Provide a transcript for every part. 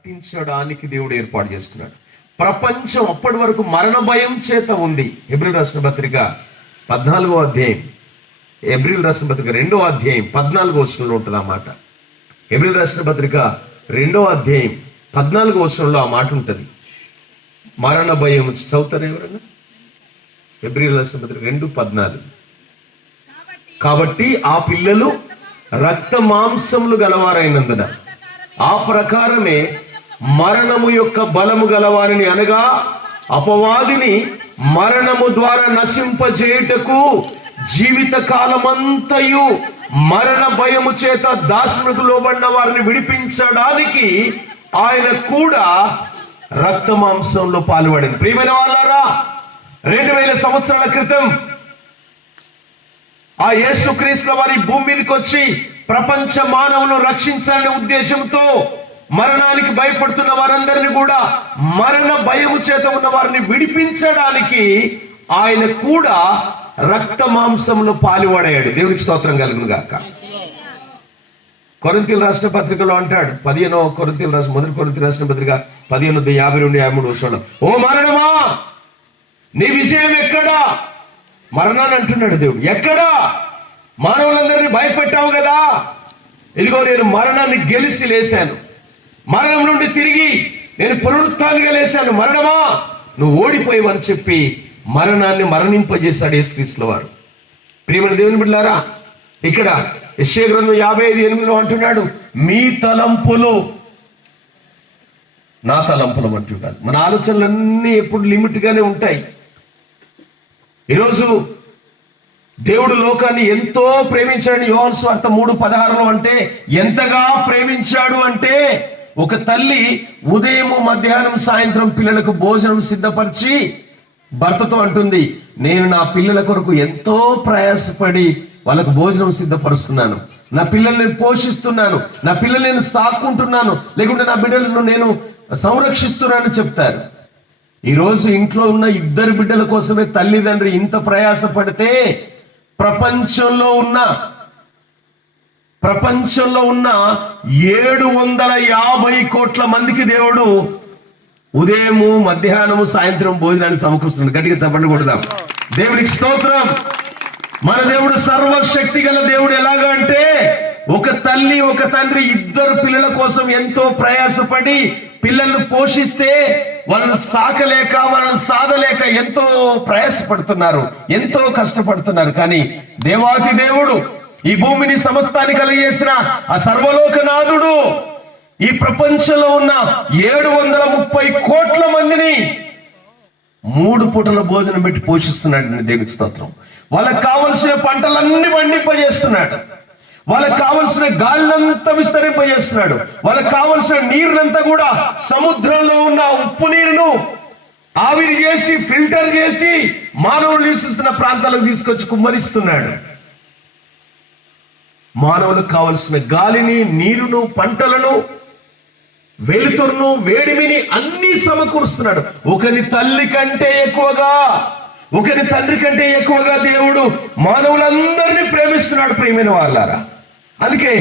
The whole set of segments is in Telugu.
ప్రకటించడానికి దేవుడు ఏర్పాటు చేసుకున్నాడు. ప్రపంచం అప్పటి వరకు మరణ భయం చేత ఉంది. హెబ్రీయులకు రాసిన పత్రిక 14వ అధ్యాయం, హెబ్రీయులకు రాసిన పత్రిక 2వ అధ్యాయం 14వ వచనంలో ఉంటుంది ఆ మాట. హెబ్రీయులకు రాసిన పత్రిక 2వ అధ్యాయం 14వ వచనంలో ఆ మాట ఉంటుంది. మరణ భయం చదువుతారు ఎవరైనా? హెబ్రీయులకు రాసిన పత్రిక 2:14. కాబట్టి ఆ పిల్లలు రక్త మాంసములు గలవారైనందున ఆ ప్రకారమే మరణము యొక్క బలము గలవారిని, అనగా అపవాదిని మరణము ద్వారా నశింపజేయుటకు జీవిత కాలమంతయు మరణ భయము చేత దాసులకు లోబడిన వారిని విడిపించడానికి ఆయన కూడా రక్త మాంసంలో పాల్పడింది. ప్రియమైన వాళ్ళారా, 2000 సంవత్సరాల క్రితం ఆ యేసుక్రీస్తు వారి భూమి మీదకి వచ్చి ప్రపంచ మానవులను రక్షించాలనే ఉద్దేశంతో మరణానికి భయపడుతున్న వారందరినీ కూడా, మరణ భయము చేత ఉన్న వారిని విడిపించడానికి ఆయన కూడా రక్త మాంసంలో పాలుపడాడు. దేవునికి స్తోత్రం కలుగును గాక. కొరింథీయులకు రాసిన పత్రికలో అంటాడు, 15వ కొరింథీయులకు రాసిన మొదటి కొరింథీయులకు రాసిన పత్రిక 15:52-53 ఓ మరణమా నీ విజయం ఎక్కడా? మరణాన్ని అంటున్నాడు దేవుడు. ఎక్కడా? మానవులందరినీ భయపెట్టావు కదా, ఇదిగో నేను మరణాన్ని గెలిచి లేశాను, మరణం నుండి తిరిగి నేను పునరుత్థానంగా లేశాను, మరణమా నువ్వు ఓడిపోయావని చెప్పి మరణాన్ని మరణింపజేశాడు యేసుక్రీస్తు వారు. ప్రియమైన దేవుని బిడ్డలారా, ఇక్కడ యెషయా గ్రంథం 55:8 అంటున్నాడు, మీ తలంపులు నా తలంపులు అంటూ కాదు. మన ఆలోచనలన్నీ ఎప్పుడు లిమిట్ గానే ఉంటాయి. ఈరోజు దేవుడు లోకాన్ని ఎంతో ప్రేమించాడు. యోహాను సువార్త 3:16 అంటే ఎంతగా ప్రేమించాడు అంటే, ఒక తల్లి ఉదయం మధ్యాహ్నం సాయంత్రం పిల్లలకు భోజనం సిద్ధపరిచి భర్తతో అంటుంది, నేను నా పిల్లల కొరకు ఎంతో ప్రయాసపడి వాళ్ళకు భోజనం సిద్ధపరుస్తున్నాను, నా పిల్లల్ని పోషిస్తున్నాను, నా పిల్లల్ని నేను సాకుంటున్నాను, లేకుంటే నా బిడ్డలను నేను సంరక్షిస్తున్నానని చెప్తారు. ఈరోజు ఇంట్లో ఉన్న 2 బిడ్డల కోసమే తల్లిదండ్రి ఇంత ప్రయాసపడితే ప్రపంచంలో ఉన్న 750 కోట్ల మందికి దేవుడు ఉదయము మధ్యాహ్నము సాయంత్రం భోజనాన్ని సమకూరుస్తున్నాడు. గట్టిగా చప్పట్లు కొడదాం. దేవునికి స్తోత్రం. మన దేవుడు సర్వశక్తి గల దేవుడు. ఎలాగా అంటే, ఒక తల్లి ఒక తండ్రి 2 పిల్లల కోసం ఎంతో ప్రయాసపడి పిల్లలను పోషిస్తే వాళ్ళను సాకలేక వాళ్ళను సాధలేక ఎంతో ప్రయాసపడుతున్నారు, ఎంతో కష్టపడుతున్నారు. కానీ దేవాతి దేవుడు, ఈ భూమిని సమస్తాన్ని కలిగేసిన ఆ సర్వలోకనాథుడు ఈ ప్రపంచంలో ఉన్న 730 కోట్ల మందిని 3 పూటల భోజనం పెట్టి పోషిస్తున్నాడు. దేవునికి స్తోత్రం. వాళ్ళకి కావలసిన పంటలన్నీ పండింపజేస్తున్నాడు, వాళ్ళకి కావలసిన గాలినంతా విస్తరింపజేస్తున్నాడు, వాళ్ళకి కావలసిన నీరునంతా కూడా సముద్రంలో ఉన్న ఉప్పు నీరును ఆవిరి చేసి ఫిల్టర్ చేసి మానవులు నివసిస్తున్న ప్రాంతాలకు తీసుకొచ్చి కుమ్మరిస్తున్నాడు. మానవులకు కావలసిన గాలిని, నీరును, పంటలను, వెలుతురును, వేడిమిని అన్ని సమకూరుస్తున్నాడు. ఒకరి తల్లి కంటే ఎక్కువగా, ఒకరి తండ్రి కంటే ఎక్కువగా దేవుడు మానవులందరినీ ప్రేమిస్తున్నాడు. ప్రియమైన వాళ్ళారా, అందుకే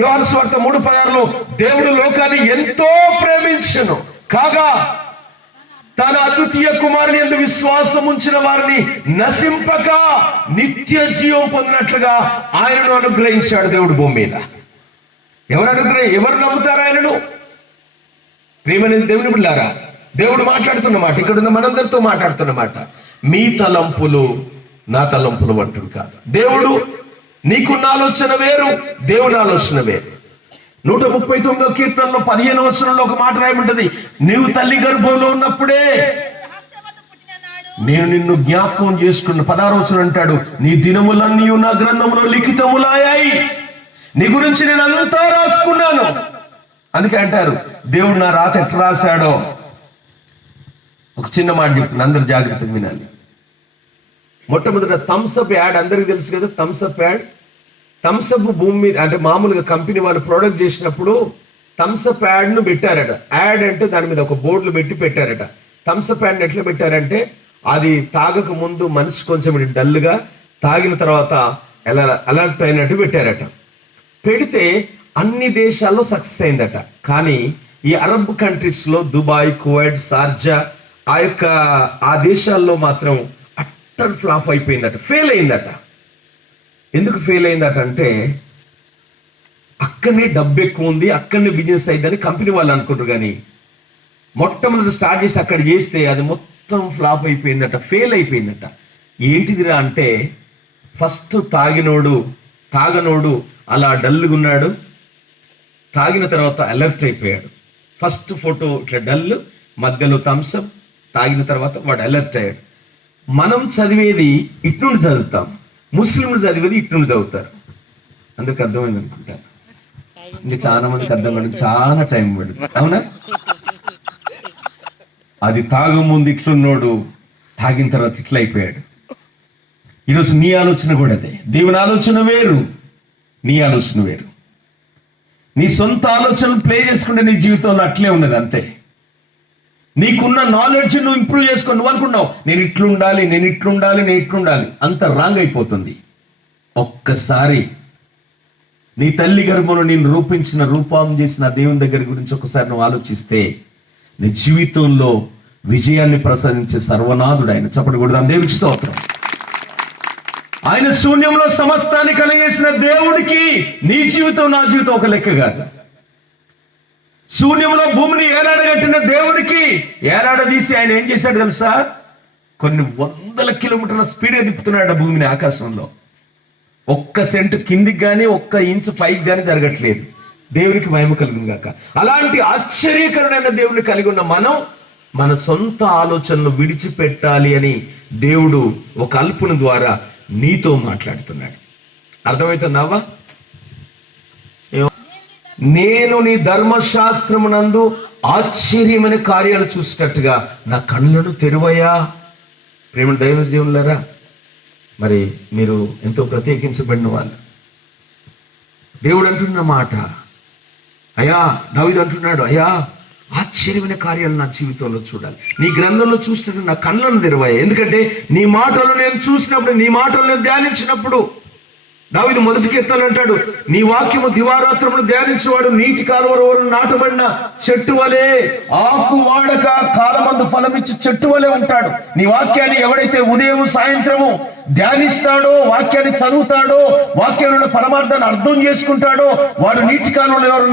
యోహాను సువార్త 3:16 దేవుడు లోకాన్ని ఎంతో ప్రేమించెను కాగా తన అద్వితీయ కుమారుని యందు విశ్వాసం ఉంచిన వారిని నశింపక నిత్య జీవం పొందినట్లుగా ఆయనను అనుగ్రహించాడు దేవుడు భూమి మీద. ఎవరు నమ్ముతారు ఆయనను? ప్రియమైన దేవుని బిడ్డలారా, దేవుడు మాట్లాడుతున్న మాట, ఇక్కడున్న మనందరితో మాట్లాడుతున్న మాట, మీ తలంపులు నా తలంపులు అంటుడు కాదు. దేవుడు నీకున్న ఆలోచన వేరు, దేవుని ఆలోచన వేరు. 139వ కీర్తనలో 15వ వచనంలో ఒక మాట రాయబడ్డది, నీవు తల్లి గర్భంలో ఉన్నప్పుడే నేను నిన్ను జ్ఞాపకం చేసుకున్న. 16వ వచనం అంటాడు, నీ దినములన్నీ నా గ్రంథంలో లిఖితములాయాయి, నీ గురించి నేను అంతా రాసుకున్నాను. అందుకే అంటారు, దేవుడు నా రాత ఎట్లా రాశాడో. ఒక చిన్న మాట చెప్తున్నా, అందరు జాగ్రత్తగా వినాలి. మొట్టమొదట థమ్స్అప్ యాడ్ అందరికి తెలుసు కదా. థమ్స్అప్ యాడ్, థమ్స్అప్ భూమి మీద అంటే మామూలుగా కంపెనీ వాళ్ళు ప్రొడక్ట్ చేసినప్పుడు థమ్స్అప్ యాడ్ ను పెట్టారట. యాడ్ అంటే దాని మీద ఒక బోర్డులు పెట్టి పెట్టారట. థమ్స్అప్ యాడ్ ఎట్లా పెట్టారంటే, అది తాగక ముందు మనిషి కొంచెం డల్గా, తాగిన తర్వాత ఎలా అలర్ట్ అయినట్టు పెట్టారట. పెడితే అన్ని దేశాల్లో సక్సెస్ అయిందట. కానీ ఈ అరబ్ కంట్రీస్ లో దుబాయ్, కువైట్, షార్జా ఆ దేశాల్లో మాత్రం అట్టర్ ఫ్లాప్ అయిపోయిందట, ఫెయిల్ అయిందట. ఎందుకు ఫెయిల్ అయిందట అంటే అక్కడనే డబ్బు ఎక్కువ ఉంది, అక్కడనే బిజినెస్ అయిందని కంపెనీ వాళ్ళు అనుకుంటారు. కానీ మొట్టమొదటి స్టార్ట్ చేసి అక్కడ చేస్తే అది మొత్తం ఫ్లాప్ అయిపోయిందట, ఫెయిల్ అయిపోయిందట. ఏంటిదిరా అంటే ఫస్ట్ తాగనోడు అలా డల్లుగున్నాడు, తాగిన తర్వాత అలర్ట్ అయిపోయాడు. ఫస్ట్ ఫోటో ఇట్లా డల్, మధ్యలో థమ్స్అప్, తాగిన తర్వాత వాడు అలర్ట్ అయ్యాడు. మనం చదివేది ఇట్నుండి చదువుతాం, ముస్లింలు చదివేది ఇట్నుండి చదువుతారు. అందరికి అర్థమైంది అనుకుంటారు. ఇంకా చాలా మందికి అర్థం కాదు, చాలా టైం పడుతుంది, అవునా? అది తాగముందు ఇట్లున్నోడు తాగిన తర్వాత ఇట్లా అయిపోయాడు. ఈరోజు నీ ఆలోచన కూడా అదే. దేవుని ఆలోచన వేరు, నీ ఆలోచన వేరు. నీ సొంత ఆలోచనలు ప్లే చేసుకుంటే నీ జీవితంలో అట్లే ఉన్నది, అంతే. నీకున్న నాలెడ్జ్ నువ్వు ఇంప్రూవ్ చేసుకొని నువ్వు అనుకున్నావు నేను ఇట్లుండాలి, అంత రాంగ్ అయిపోతుంది. ఒక్కసారి నీ తల్లి గర్భంలో నేను రూపించిన రూపం చేసిన దేవుని దగ్గర గురించి ఒకసారి నువ్వు ఆలోచిస్తే నీ జీవితంలో విజయాన్ని ప్రసాదించే సర్వనాథుడు ఆయన. చప్పటి కొడదాం దేవునికి స్తోత్రం. ఆయన శూన్యంలో సమస్తాన్ని కలిగేసిన దేవుడికి నీ జీవితం నా జీవితం ఒక లెక్క కాదు. శూన్యంలో భూమిని ఏలాడగట్టిన దేవుడికి ఏలాడదీసి ఆయన ఏం చేశాడు తెలుసా? కొన్ని వందల కిలోమీటర్ల స్పీడ్గా తిప్పుతున్నాడు భూమిని ఆకాశంలో. ఒక్క సెంటు కిందికి కానీ ఒక్క ఇంచు పైకి కానీ జరగట్లేదు. దేవునికి మహిమ కలుగును గాక. అలాంటి ఆశ్చర్యకరమైన దేవుని కలిగి ఉన్న మనం మన సొంత ఆలోచనలు విడిచిపెట్టాలి అని దేవుడు ఒక అల్పుని ద్వారా నీతో మాట్లాడుతున్నాడు. అర్థమవుతుందావా? నేను నీ ధర్మశాస్త్రమునందు ఆశ్చర్యమైన కార్యాలు చూసేటట్టుగా నా కళ్ళను తెరువయా. ప్రేమ దైవ దేవులారా, మరి మీరు ఎంతో ప్రత్యేకించబడిన వాళ్ళు. దేవుడు అంటున్న మాట, అయ్యా దావీదు అంటున్నాడు, అయ్యా ఆశ్చర్యమైన కార్యాలు నా జీవితంలో చూడాలి, నీ గ్రంథంలో చూసినట్టు నా కళ్ళను తెరవయ్యా. ఎందుకంటే నీ మాటలు నేను చూసినప్పుడు, నీ మాటలు నేను ధ్యానించినప్పుడు, దావీదు మొదటి కీర్తనలో అంటాడు, నీ వాక్యము దివారాత్రములు ధ్యానించేవాడు నీటి కాలువలో నాటబడిన చెట్టు వలె, ఆకు వాడక కాలమందు ఫలమిచ్చి చెట్టు వలె ఉంటాడు. నీ వాక్యాన్ని ఎవడైతే ఉదయం సాయంత్రము ధ్యానిస్తాడో, వాక్యాన్ని చదువుతాడో, వాక్యంలో పరమార్థాన్ని అర్థం చేసుకుంటాడో వాడు నీటి కాలువలో ఎవరు